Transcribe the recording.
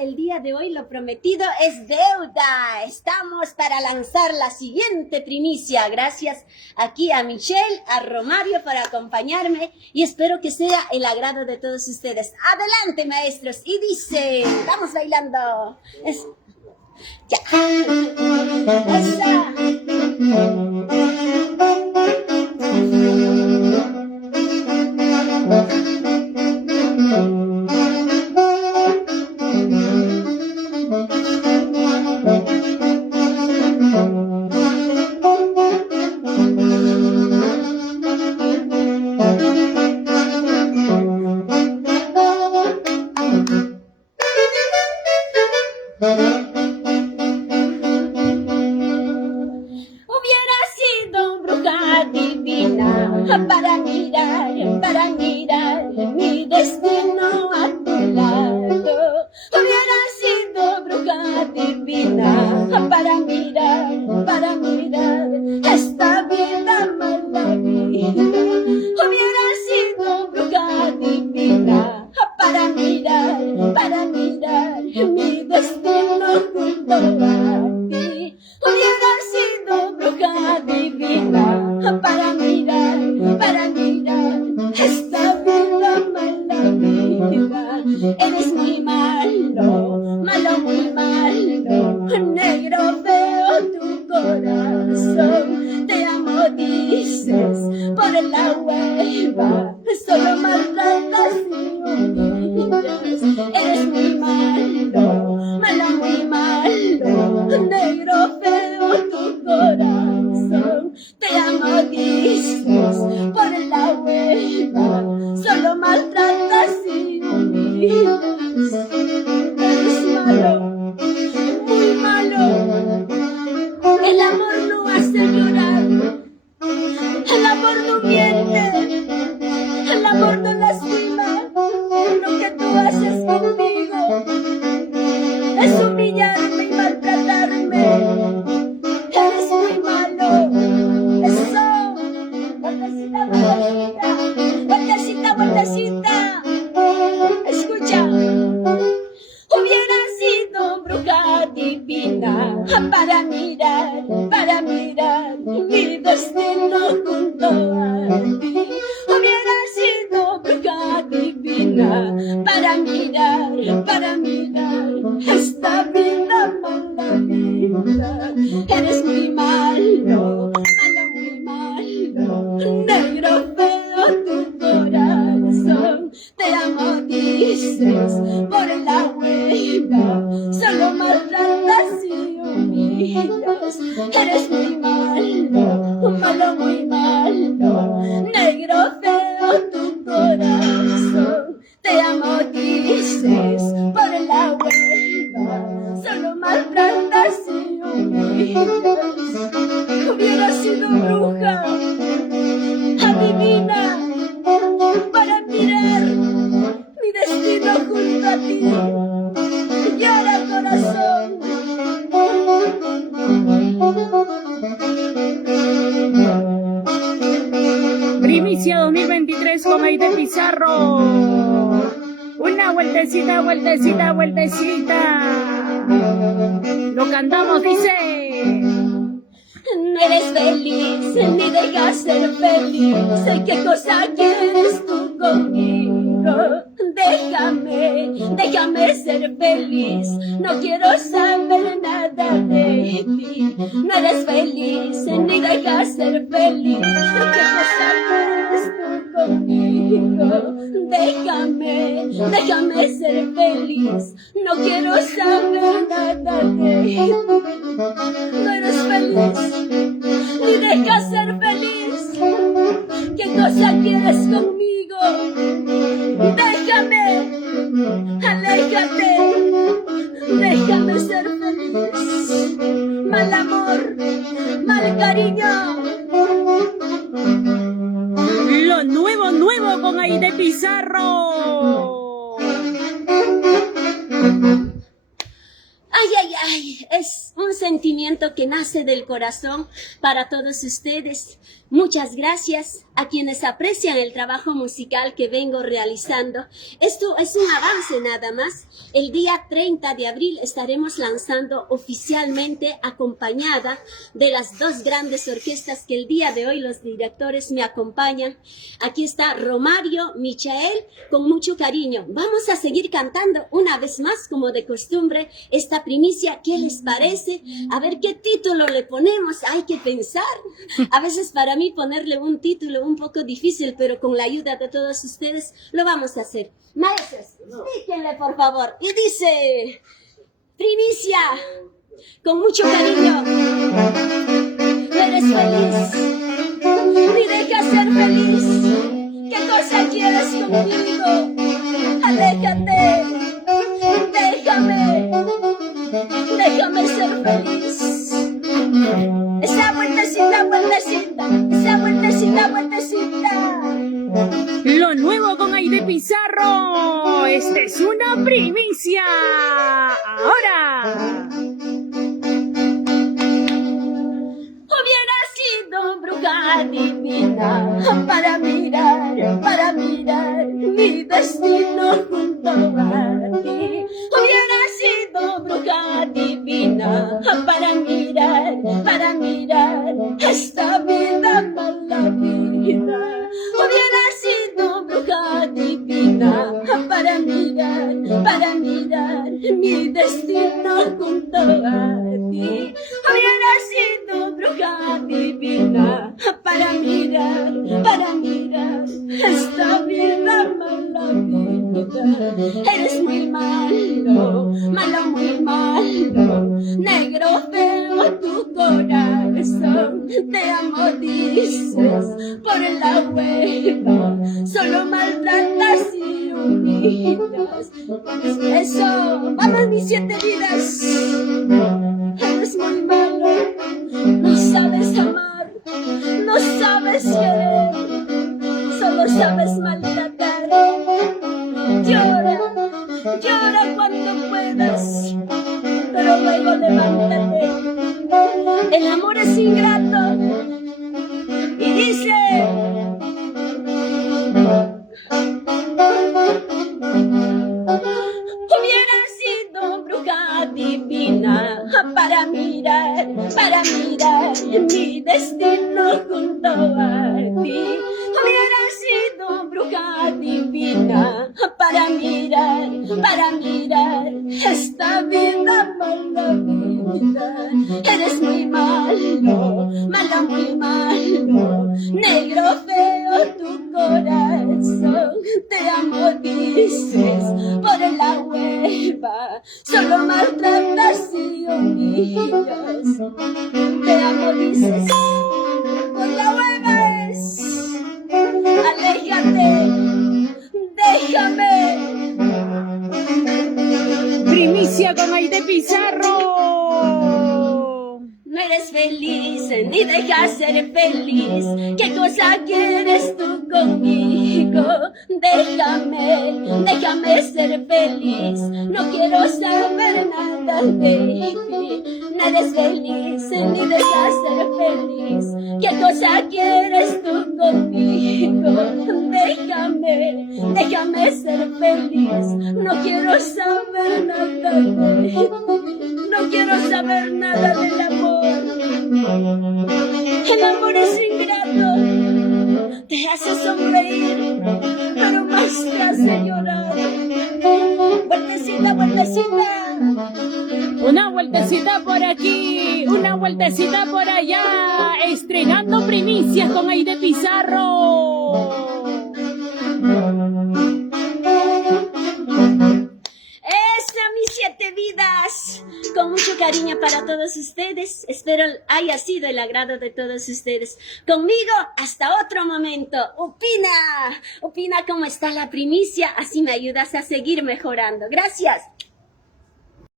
el día de hoy lo prometido es deuda. Estamos para lanzar la siguiente primicia. Gracias aquí a Michelle, a Romario por acompañarme y espero que sea el agrado de todos ustedes. Adelante, maestros. Y dice, vamos bailando. Ya. Esa. Para mirar mi destino a tu lado. Hubiera sido bruja divina para mirar esta vida mala vida. Hubiera sido bruja divina para mirar mi destino junto a ti. Hubiera sido bruja divina para mirar esta vida mala vida. Eres muy malo, muy malo, negro veo tu corazón. Te amo dices por la hueva, solo maltratas y humillas. Eres muy malo, muy malo, negro veo tu corazón. Te amo dices por la hueva, solo maltratas y humillas. Eres malo, muy malo. El amor no hace llorar, el amor no miente, el amor no lastima. Lo que tú haces conmigo es humillarme y maltratarme. Eres muy malo. Eso. Vueltecita. Escucha. Hubiera sido bruja divina para mirar mi destino junto a ti. Hubiera sido bruja divina para mirar esta vida mala vida. Eres muy malo, muy malo, negro feo tu corazón. Te amo dices por la hueva, solo maltratas y humillas. Eres muy malo, muy malo, negro feo tu corazón. Te amo dices por la hueva, solo maltratas y humillas. Hubiera sido bruja adivina para mirar mi destino junto a ti. Llora corazón. Primicia 2023 con Aide Pizarro. Una vueltecita. Lo cantamos, dice. No eres feliz, ni dejas ser feliz. ¿Qué cosa quieres tú conmigo? Déjame ser feliz. No quiero saber nada de ti. No eres feliz, ni dejas ser feliz. ¿Qué cosa quieres tú conmigo? Déjame ser feliz. No quiero saber nada de ti. No eres feliz, ni dejas ser feliz. ¿Qué cosa quieres conmigo? Aléjate, déjame ser feliz. Mal amor, mal cariño. Lo nuevo con Aide Pizarro. Ay, es un sentimiento que nace del corazón para todos ustedes. Muchas gracias a quienes aprecian el trabajo musical que vengo realizando. Esto es un avance nada más. El día 30 de abril estaremos lanzando oficialmente, acompañada de las dos grandes orquestas que el día de hoy los directores me acompañan. Aquí está Romario, Michael, con mucho cariño. Vamos a seguir cantando una vez más, como de costumbre, esta primicia. ¿Qué les parece? A ver qué título le ponemos. Hay que pensar. A veces para mí ponerle un título un poco difícil, pero con la ayuda de todos ustedes lo vamos a hacer. Maestros, explíquenle por favor. Y dice, primicia, con mucho cariño. No eres feliz, ni dejas ser feliz. ¿Qué cosa quieres conmigo? Aléjate, déjame ser feliz. Esa vueltecita, vueltecita. Lo nuevo con Aide Pizarro. Esta es una primicia. Ahora. Hubiera sido bruja divina para mirar mi destino junto a ti. Hubiera sido bruja divina para mirar esta vida mala vida. Hubiera sido bruja divina para mirar mi destino junto a ti. Hubiera sido bruja divina para mirar esta vida mala vida. Eres muy malo, muy malo, negro feo tu corazón. Te amo dices por la hueva, solo maltratas y humillas. Eso, vamos mis 7 vidas. Eres muy malo, no sabes amar, no sabes querer, solo sabes maltratar. Llora cuando puedas, pero luego levántate. El amor es ingrato y dice: hubiera sido bruja divina para mirar mi destino junto a ti. Hubiera sido bruja divina para mirar esta vida mala vida. Eres muy malo, muy malo, negro feo tu corazón. Te amo dices por la hueva, solo maltratas y humillas. Te amo dices por la hueva es. Aléjate, déjame. Primicia con Aide Pizarro. No eres feliz, ni dejas ser feliz. ¿Qué cosa quieres tú conmigo? Déjame ser feliz. No quiero saber nada de ti. No eres feliz, ni dejas ser feliz. ¿Qué cosa quieres tú conmigo? Déjame ser feliz. No quiero saber nada de ti. No quiero saber nada del amor. El amor es ingrato, te hace sonreír, pero más te hace llorar. Vueltecita. Una vueltecita por aquí, una vueltecita por allá, estrenando primicias con Aide Pizarro. Mis 7 vidas, con mucho cariño para todos ustedes. Espero haya sido el agrado de todos ustedes. Conmigo hasta otro momento. Opina cómo está la primicia, así me ayudas a seguir mejorando. Gracias.